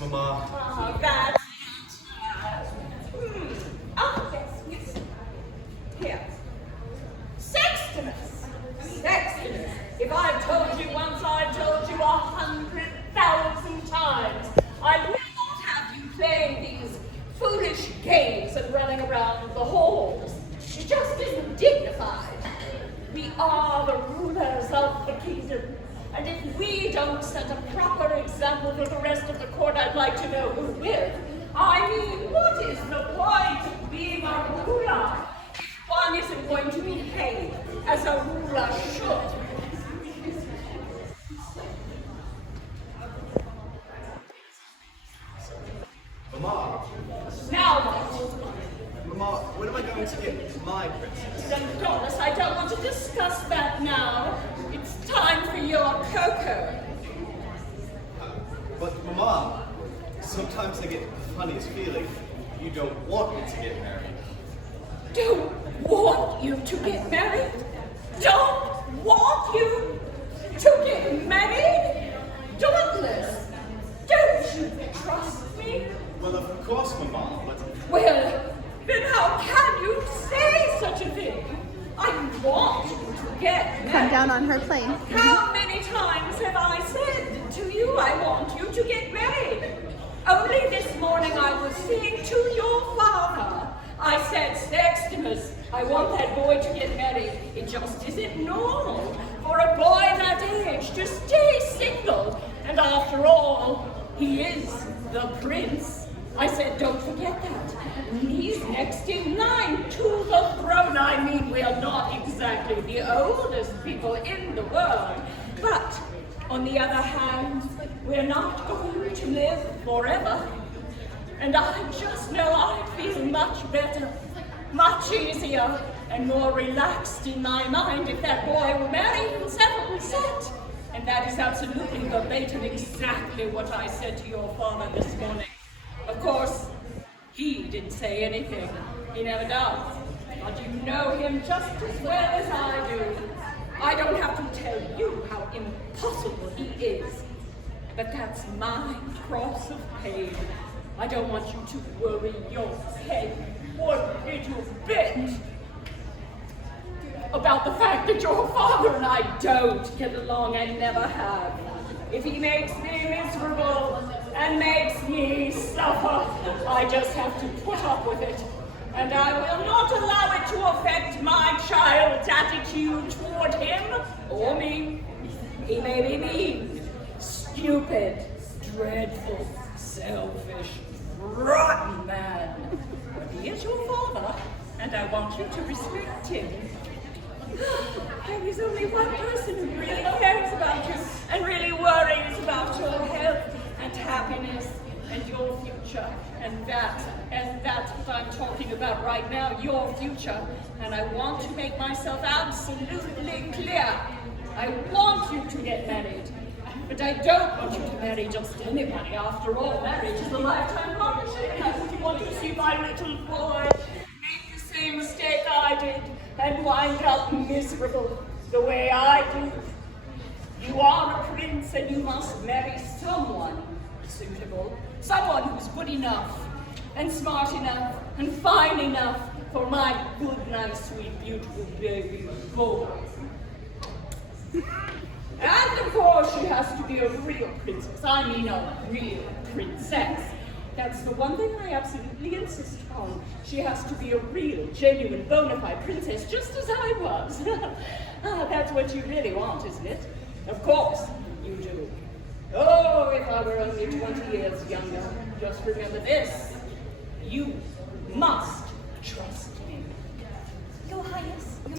Mama. Oh, that's Oh, yes. Here. Sextimus. Sextimus. If I've told you once, I've told you 100,000 times. I will not have you playing these foolish games and running around the halls. It just isn't dignified. We are the rulers of the kingdom. And if we don't set a proper example for the rest of the court, I'd like to know who will. I mean, what is the point of being a ruler if one isn't going to behave as a ruler should? Mama. Now what? Mama, when am I going to get my princess? Then, Doris, I don't want to discuss that now. It's time for your cocoa. But Mama, sometimes I get the funniest feeling you don't want me to get married. Don't want you to get married? Don't want you to get married? Douglas, don't you trust me? Well, of course, Mama, but... Well, then how can you say such a thing? I want you to get married. Come down on her plane. How many times have I said to you I want you to get married? Only this morning I was saying to your father, I said, Sextimus, I want that boy to get married. It just isn't normal for a boy that age to stay single. And after all, he is the prince. I said, don't forget that. He's next in line to the throne. I mean, we're not exactly the oldest people in the world. But, on the other hand, we're not going to live forever. And I just know I'd feel much better, much easier, and more relaxed in my mind if that boy were married and settled and set. And that is absolutely verbatim exactly what I said to your father this morning. Of course, he didn't say anything. He never does. But you know him just as well as I do. I don't have to tell you how impossible he is. But that's my cross of pain. I don't want you to worry your head one little bit about the fact that your father and I don't get along and never have. If he makes me miserable and makes me suffer, I just have to put up with it. And I will not allow it to affect my child's attitude toward him or me. He may be mean, stupid, dreadful, selfish, rotten man. But he is your father, and I want you to respect him. There is only one person who really cares about you and really worries about your health and happiness and your future. And that's what I'm talking about right now, your future. And I want to make myself absolutely clear. I want you to get married. But I don't want you to marry just anybody. After all, marriage is a lifetime partnership. I wouldn't want to see my little boy make the same mistake I did and wind up miserable the way I do. You are a prince and you must marry someone suitable, someone who's good enough and smart enough and fine enough for my good, nice, sweet, beautiful baby boy. And of course she has to be a real princess. I mean a real princess. That's the one thing I absolutely insist on. She has to be a real, genuine, bona fide princess, just as I was. That's what you really want, isn't it? Of course you do. Oh, if I were only 20 years younger. Just remember this. You must